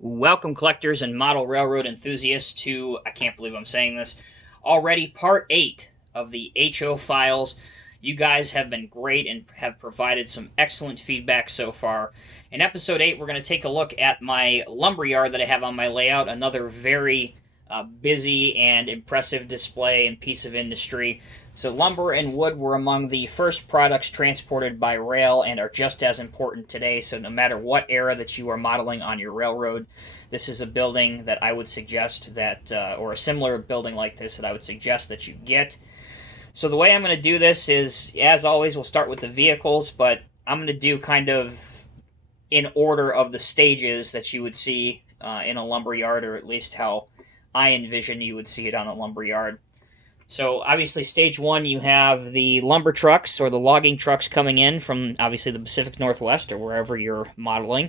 Welcome, collectors and model railroad enthusiasts, to, I can't believe I'm saying this, already part 8 of the HO files. You guys have been great and have provided some excellent feedback so far. In episode 8, we're going to take a look at my lumberyard that I have on my layout, another very busy and impressive display and piece of industry. So lumber and wood were among the first products transported by rail and are just as important today. So no matter what era that you are modeling on your railroad, this is a building that I would suggest that, or a similar building like this that I would suggest that you get. So the way I'm going to do this is, as always, we'll start with the vehicles, but I'm going to do kind of in order of the stages that you would see in a lumberyard, or at least how I envision you would see it on a lumberyard. So obviously stage 1, you have the lumber trucks or the logging trucks coming in from obviously the Pacific Northwest or wherever you're modeling.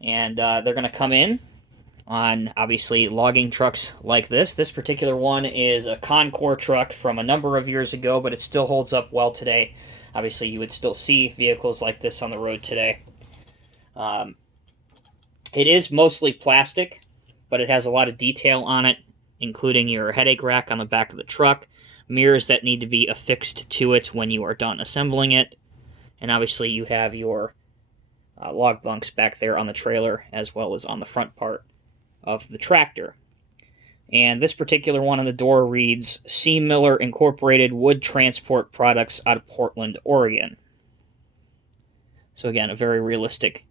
And they're going to come in on obviously logging trucks like this. This particular one is a Concord truck from a number of years ago, but it still holds up well today. Obviously you would still see vehicles like this on the road today. It is mostly plastic, but it has a lot of detail on it, including your headache rack on the back of the truck, mirrors that need to be affixed to it when you are done assembling it, and obviously you have your log bunks back there on the trailer as well as on the front part of the tractor. And this particular one on the door reads C. Miller Incorporated Wood Transport Products out of Portland, Oregon. So again, a very realistic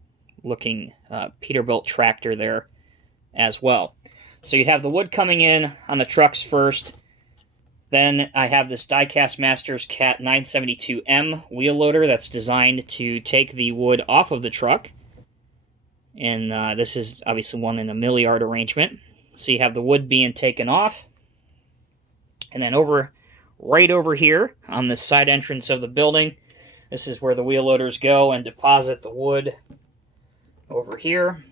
looking Peterbilt tractor there as well. So you'd have the wood coming in on the trucks first. Then I have this Diecast Masters Cat 972M wheel loader that's designed to take the wood off of the truck. And this is obviously one in a milliard arrangement. So you have the wood being taken off. And then right over here on the side entrance of the building, this is where the wheel loaders go and deposit the wood over here.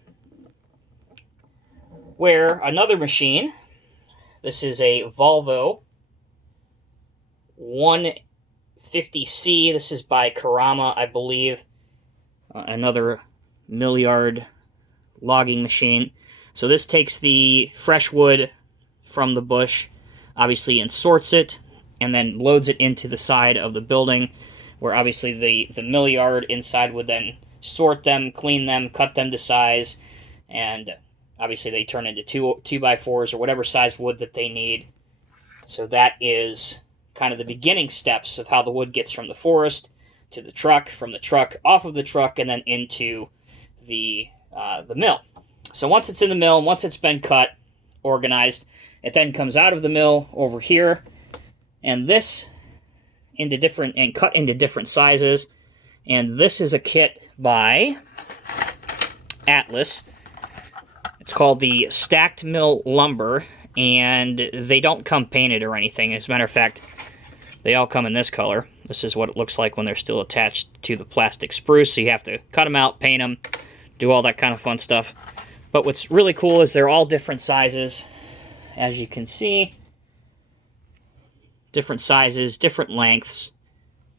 Where another machine, this is a Volvo 150C, this is by Karama, I believe, another milliard logging machine. So this takes the fresh wood from the bush, obviously, and sorts it, and then loads it into the side of the building, where obviously the milliard inside would then sort them, clean them, cut them to size, and obviously they turn into 2x4s or whatever size wood that they need. So that is kind of the beginning steps of how the wood gets from the forest to the truck, from the truck off of the truck, and then into the mill. So once it's in the mill, once it's been cut, organized, it then comes out of the mill over here, and this cut into different sizes. And this is a kit by Atlas. It's called the Stacked Mill Lumber, and they don't come painted or anything. As a matter of fact, they all come in this color. This is what it looks like when they're still attached to the plastic spruce, so you have to cut them out, paint them, do all that kind of fun stuff. But what's really cool is they're all different sizes, as you can see. Different sizes, different lengths,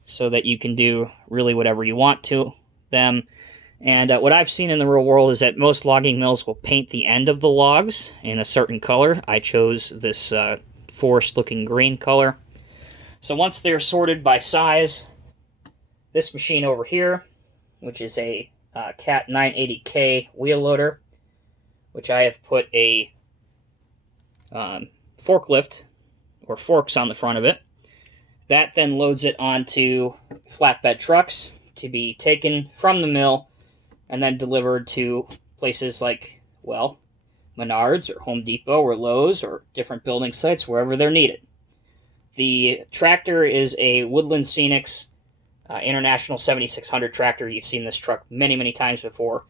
so that you can do really whatever you want to them. And what I've seen in the real world is that most logging mills will paint the end of the logs in a certain color. I chose this forest-looking green color. So once they're sorted by size, this machine over here, which is a Cat 980K wheel loader, which I have put a forklift or forks on the front of it, that then loads it onto flatbed trucks to be taken from the mill and then delivered to places like, well, Menards or Home Depot or Lowe's or different building sites, wherever they're needed. The tractor is a Woodland Scenics International 7600 tractor. You've seen this truck many, many times before.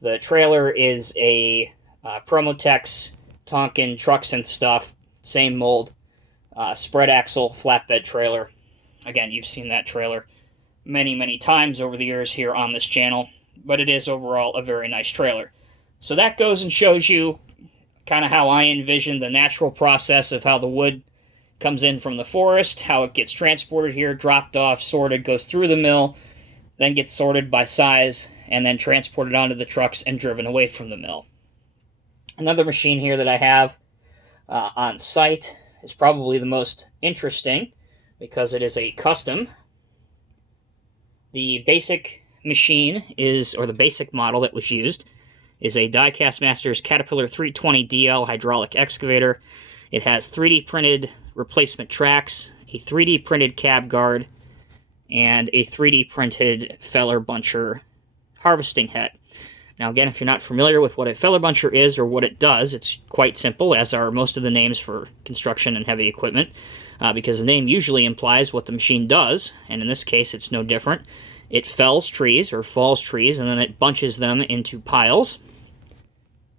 The trailer is a Promotex Tonkin Trucks and Stuff, same mold, spread axle flatbed trailer. Again, you've seen that trailer many, many times over the years here on this channel, but it is overall a very nice trailer. So that goes and shows you kind of how I envision the natural process of how the wood comes in from the forest, how it gets transported here, dropped off, sorted, goes through the mill, then gets sorted by size, and then transported onto the trucks and driven away from the mill. Another machine here that I have on site is probably the most interesting because it is a custom. The basic machine is, or the basic model that was used, is a Diecast Masters Caterpillar 320 DL hydraulic excavator. It has 3D printed replacement tracks, a 3D printed cab guard, and a 3D printed feller buncher harvesting head. Now again, if you're not familiar with what a feller buncher is or what it does, it's quite simple, as are most of the names for construction and heavy equipment, because the name usually implies what the machine does, and in this case it's no different. It fells trees, or falls trees, and then it bunches them into piles.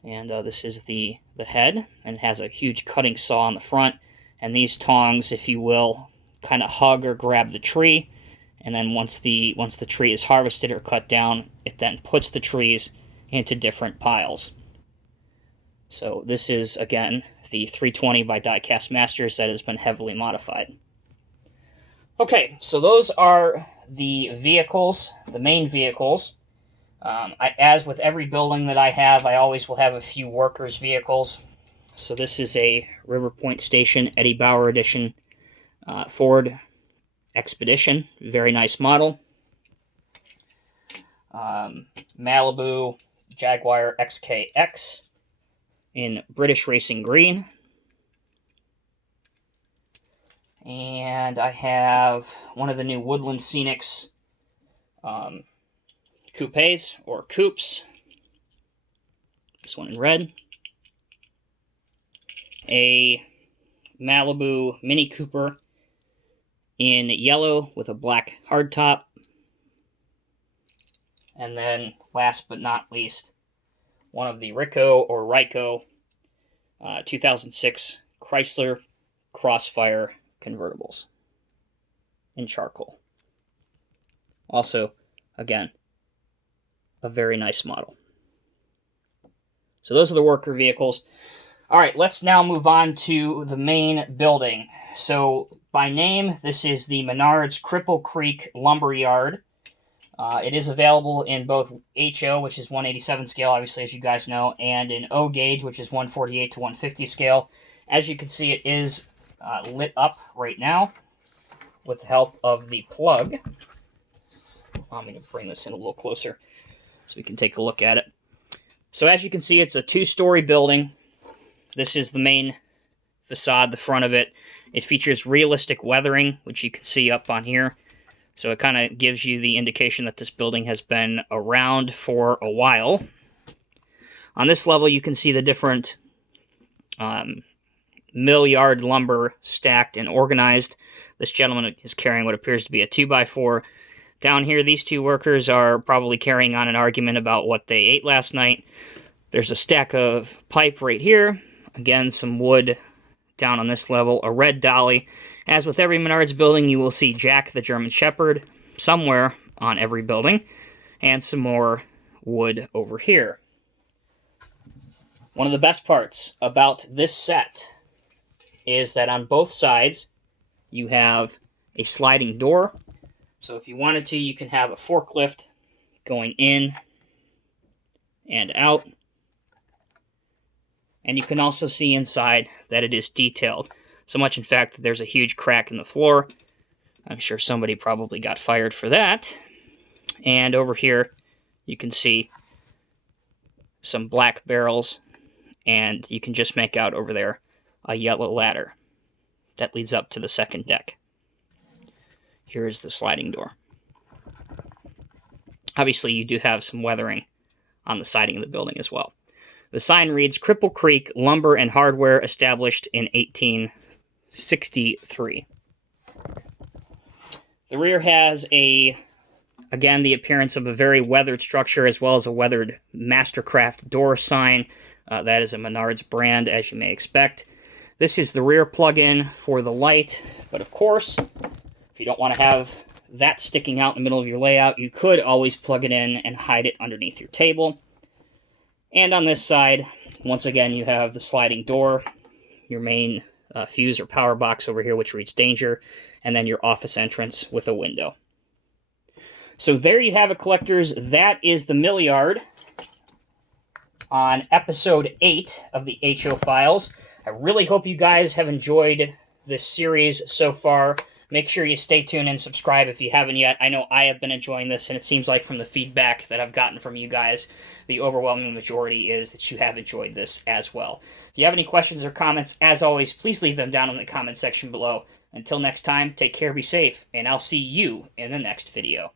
And this is the head, and it has a huge cutting saw on the front, and these tongs, if you will, kind of hug or grab the tree, and then once the tree is harvested or cut down, it then puts the trees into different piles. So this is, again, the 320 by Diecast Masters that has been heavily modified. Okay, so those are the vehicles, the main vehicles. As with every building that I have, I always will have a few workers' vehicles. So this is a River Point Station Eddie Bauer Edition Ford Expedition. Very nice model. Malibu Jaguar XKX in British Racing Green. And I have one of the new Woodland Scenics coupes, or coupes. This one in red. A Malibu Mini Cooper in yellow with a black hardtop. And then, last but not least, one of the Ryco 2006 Chrysler Crossfire convertibles in charcoal. Also, again, a very nice model. So those are the worker vehicles. All right, let's now move on to the main building. So by name, this is the Menards Cripple Creek Lumber Yard. It is available in both HO, which is 187 scale, obviously, as you guys know, and in O gauge, which is 148 to 150 scale. As you can see, it is lit up right now with the help of the plug. I'm going to bring this in a little closer so we can take a look at it. So as you can see, it's a two-story building. This is the main facade, the front of it. It features realistic weathering, which you can see up on here. So it kind of gives you the indication that this building has been around for a while. On this level, you can see the different mill yard lumber stacked and organized. This gentleman is carrying what appears to be a 2x4. Down here, these two workers are probably carrying on an argument about what they ate last night. There's a stack of pipe right here. Again, some wood down on this level. A red dolly. As with every Menards building, you will see Jack the German Shepherd somewhere on every building. And some more wood over here. One of the best parts about this set is that on both sides, you have a sliding door. So if you wanted to, you can have a forklift going in and out. And you can also see inside that it is detailed. So much, in fact, that there's a huge crack in the floor. I'm sure somebody probably got fired for that. And over here, you can see some black barrels. And you can just make out over there a yellow ladder that leads up to the second deck. Here is the sliding door. Obviously, you do have some weathering on the siding of the building as well. The sign reads, Cripple Creek Lumber and Hardware, established in 1863. The rear has again, the appearance of a very weathered structure, as well as a weathered Mastercraft door sign. That is a Menards brand, as you may expect. This is the rear plug-in for the light, but of course, if you don't want to have that sticking out in the middle of your layout, you could always plug it in and hide it underneath your table. And on this side, once again, you have the sliding door, your main fuse or power box over here, which reads danger, and then your office entrance with a window. So there you have it, collectors. That is the mill yard. on episode 8 of the HO Files. I really hope you guys have enjoyed this series so far. Make sure you stay tuned and subscribe if you haven't yet. I know I have been enjoying this, and it seems like from the feedback that I've gotten from you guys, the overwhelming majority is that you have enjoyed this as well. If you have any questions or comments, as always, please leave them down in the comment section below. Until next time, take care, be safe, and I'll see you in the next video.